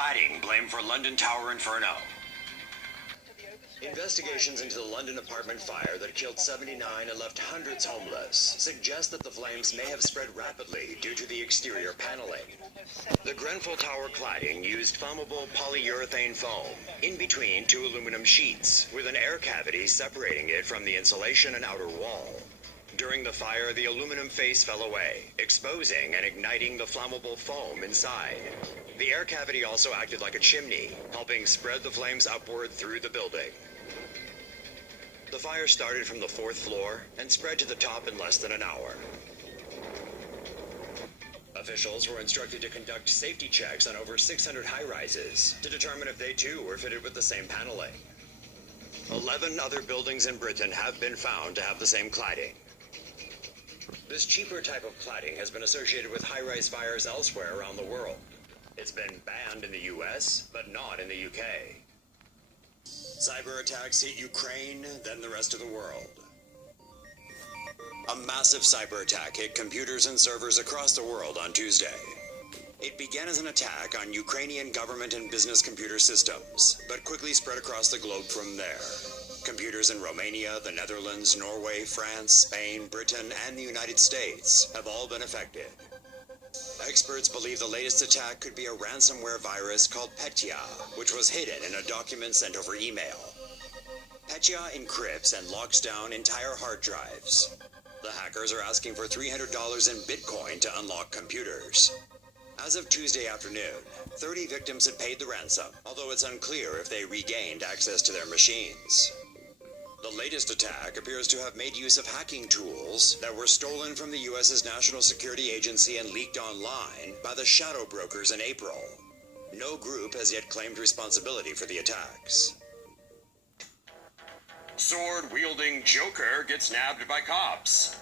cladding blamed for London Tower Inferno. Investigations into the London apartment fire that killed 79 and left hundreds homeless suggest that the flames may have spread rapidly due to the exterior paneling. The Grenfell Tower cladding used flammable polyurethane foam in between two aluminum sheets, with an air cavity separating it from the insulation and outer wall. During the fire, the aluminum face fell away, exposing and igniting the flammable foam inside. The air cavity also acted like a chimney, helping spread the flames upward through the building. The fire started from the 4th floor and spread to the top in less than an hour. Officials were instructed to conduct safety checks on over 600 high-rises to determine if they too were fitted with the same paneling. 11 other buildings in Britain have been found to have the same cladding. This cheaper type of cladding has been associated with high-rise fires elsewhere around the world. It's been banned in the US, but not in the UK. Cyber attacks hit Ukraine, then the rest of the world. A massive cyber attack hit computers and servers across the world on Tuesday. It began as an attack on Ukrainian government and business computer systems, but quickly spread across the globe from there. Computers in Romania, the Netherlands, Norway, France, Spain, Britain, and the United States have all been affected. Experts believe the latest attack could be a ransomware virus called Petya, which was hidden in a document sent over email. Petya encrypts and locks down entire hard drives. The hackers are asking for $300 in Bitcoin to unlock computers. As of Tuesday afternoon, 30 victims had paid the ransom, although it's unclear if they regained access to their machines. The latest attack appears to have made use of hacking tools that were stolen from the U.S.'s National Security Agency and leaked online by the shadow brokers in April. No group has yet claimed responsibility for the attacks. Sword-wielding Joker gets nabbed by cops.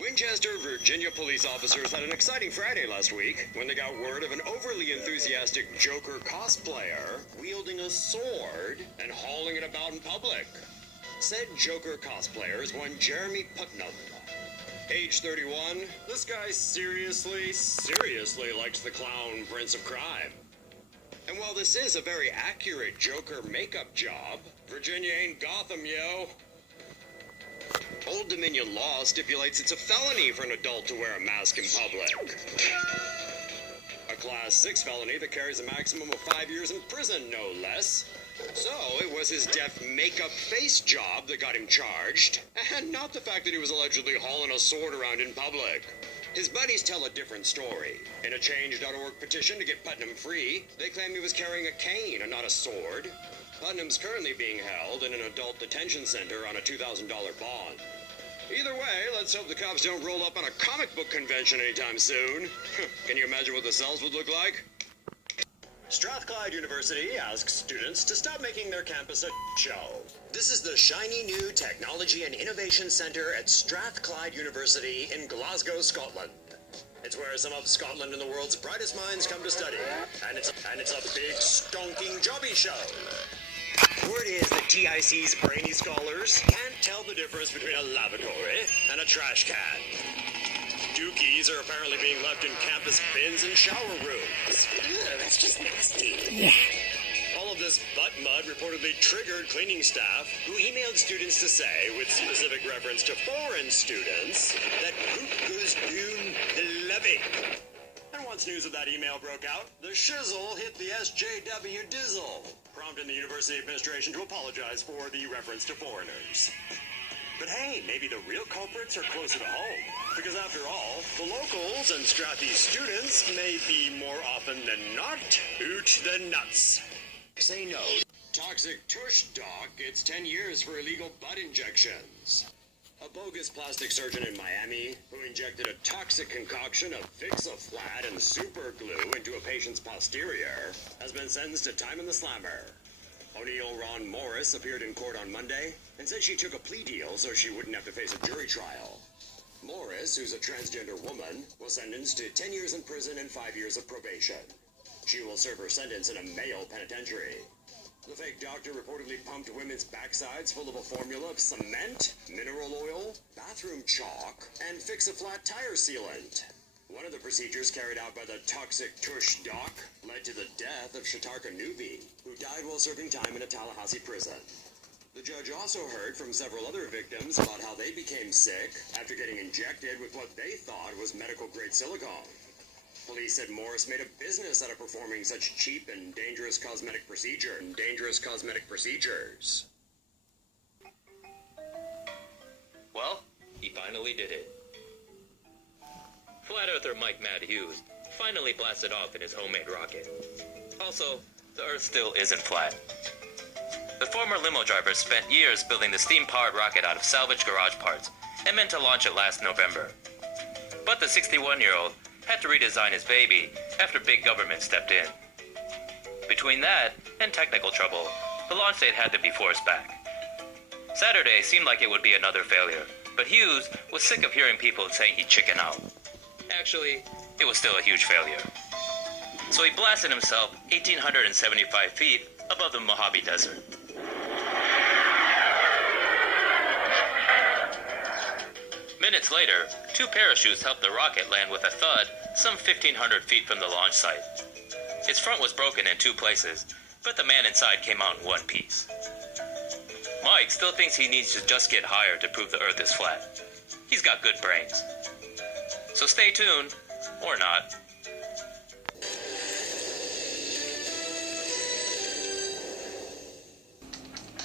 Winchester, Virginia police officers had an exciting Friday last week when they got word of an overly enthusiastic Joker cosplayer wielding a sword and hauling it about in public. Said Joker cosplayer is one Jeremy Putnam. Age 31, this guy seriously likes the clown Prince of Crime. And while this is a very accurate Joker makeup job, Virginia ain't Gotham, yo. Old Dominion law stipulates it's a felony for an adult to wear a mask in public. A Class 6 felony that carries a maximum of 5 years in prison, no less. So, it was his deaf makeup face job that got him charged, and not the fact that he was allegedly hauling a sword around in public. His buddies tell a different story. In a Change.org petition to get Putnam free, they claim he was carrying a cane and not a sword. Putnam's currently being held in an adult detention center on a $2,000 bond. Either way, let's hope the cops don't roll up on a comic book convention anytime soon. Can you imagine what the cells would look like? Strathclyde University asks students to stop making their campus a show. This is the shiny new Technology and Innovation Centre at Strathclyde University in Glasgow, Scotland. It's where some of Scotland and the world's brightest minds come to study, and it's a big stonking jobby show. Word is that TIC's brainy scholars can't tell the difference between a lavatory and a trash can. Dookies are apparently being left in campus bins and shower rooms. Ugh, that's just nasty. Yeah. All of this butt mud reportedly triggered cleaning staff who emailed students to say, with specific reference to foreign students, that poop goes down the levee. And once news of that email broke out, the shizzle hit the SJW dizzle, prompting the university administration to apologize for the reference to foreigners. But hey, maybe the real culprits are closer to home. Because after all, the locals and Strathy students may be more often than not hoot the nuts. Say no. Toxic tush doc gets 10 years for illegal butt injections. A bogus plastic surgeon in Miami who injected a toxic concoction of Fix-A-Flat and super glue into a patient's posterior has been sentenced to time in the slammer. O'Neill Ron Morris appeared in court on Monday and said she took a plea deal so she wouldn't have to face a jury trial. Morris, who's a transgender woman, was sentenced to 10 years in prison and 5 years of probation. She will serve her sentence in a male penitentiary. The fake doctor reportedly pumped women's backsides full of a formula of cement, mineral oil, bathroom chalk, and Fix-A-Flat tire sealant. One of the procedures carried out by the toxic tush doc led to the death of Shatarka Nubi, who died while serving time in a Tallahassee prison. The judge also heard from several other victims about how they became sick after getting injected with what they thought was medical-grade silicone. Police said Morris made a business out of performing such cheap and dangerous cosmetic procedures. Well, he finally did it. Flat Earther Mike Mad Hughes finally blasted off in his homemade rocket. Also, the Earth still isn't flat. The former limo driver spent years building the steam-powered rocket out of salvaged garage parts and meant to launch it last November. But the 61-year-old had to redesign his baby after big government stepped in. Between that and technical trouble, the launch date had to be forced back. Saturday seemed like it would be another failure, but Hughes was sick of hearing people saying he'd chicken out. Actually, it was still a huge failure. So he blasted himself 1,875 feet above the Mojave Desert. Minutes later, 2 parachutes helped the rocket land with a thud some 1,500 feet from the launch site. Its front was broken in 2 places, but the man inside came out in one piece. Mike still thinks he needs to just get higher to prove the Earth is flat. He's got good brains. So stay tuned, or not.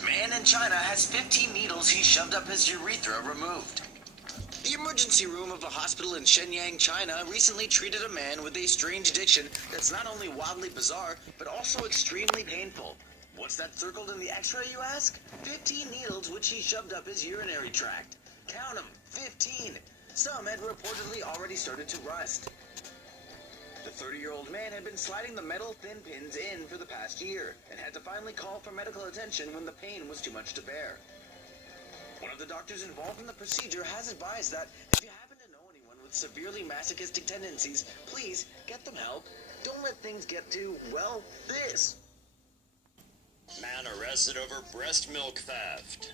Man in China has 15 needles he shoved up his urethra removed. The emergency room of a hospital in Shenyang, China recently treated a man with a strange addiction that's not only wildly bizarre, but also extremely painful. What's that circled in the x-ray, you ask? 15 needles which he shoved up his urinary tract. Count them, 15. Some had reportedly already started to rust. The 30-year-old man had been sliding the metal thin pins in for the past year and had to finally call for medical attention when the pain was too much to bear. One of the doctors involved in the procedure has advised that if you happen to know anyone with severely masochistic tendencies, please get them help. Don't let things get to, well, this. Man arrested over breast milk theft.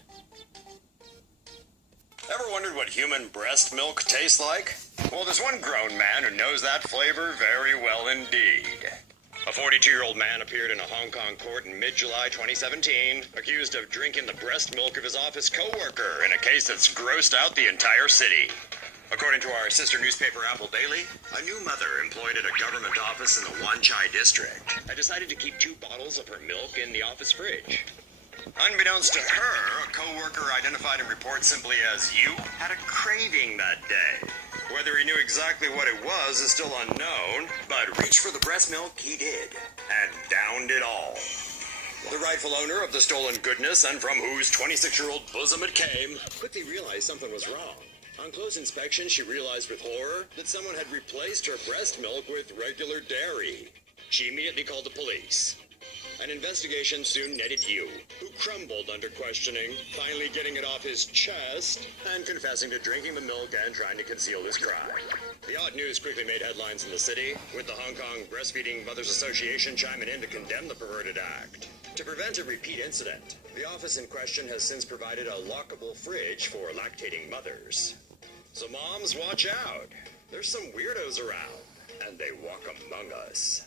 Ever wondered what human breast milk tastes like? Well, there's one grown man who knows that flavor very well indeed. A 42-year-old man appeared in a Hong Kong court in mid-July 2017, accused of drinking the breast milk of his office co-worker in a case that's grossed out the entire city. According to our sister newspaper Apple Daily, a new mother employed at a government office in the Wan Chai district had decided to keep 2 bottles of her milk in the office fridge. Unbeknownst to her, a co-worker identified in report simply as "you" had a craving that day. Whether he knew exactly what it was is still unknown, but reach for the breast milk he did, and downed it all. The rightful owner of the stolen goodness, and from whose 26-year-old bosom it came, quickly realized something was wrong. On close inspection, she realized with horror that someone had replaced her breast milk with regular dairy. She immediately called the police. An investigation soon netted Yu, who crumbled under questioning, finally getting it off his chest and confessing to drinking the milk and trying to conceal his crime. The odd news quickly made headlines in the city, with the Hong Kong Breastfeeding Mothers Association chiming in to condemn the perverted act. To prevent a repeat incident, the office in question has since provided a lockable fridge for lactating mothers. So moms, watch out. There's some weirdos around, and they walk among us.